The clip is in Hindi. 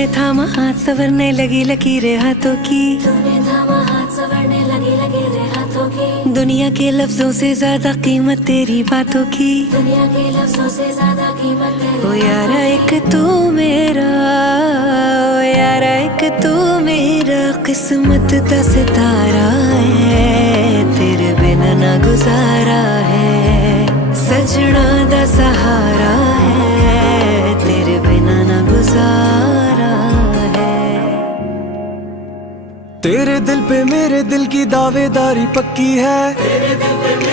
तूने थामा हाथ संवरने लगी लकीरें हाथों की, तूने थामा हाथ संवरने लगी लकीरें हाथों की। दुनिया के लफ्जों से ज्यादा कीमत तेरी बातों की, दुनिया के लफ्जों से ज्यादा कीमत तेरी ओ यारा एक तू मेरा, ओ यारा एक तू मेरा किस्मत का सितारा है, तेरे बिना ना गुजारा है, सजना दा सहारा है, तेरे बिना ना गुजारा है। तेरे दिल पे मेरे दिल की दावेदारी पक्की है, तेरे दिल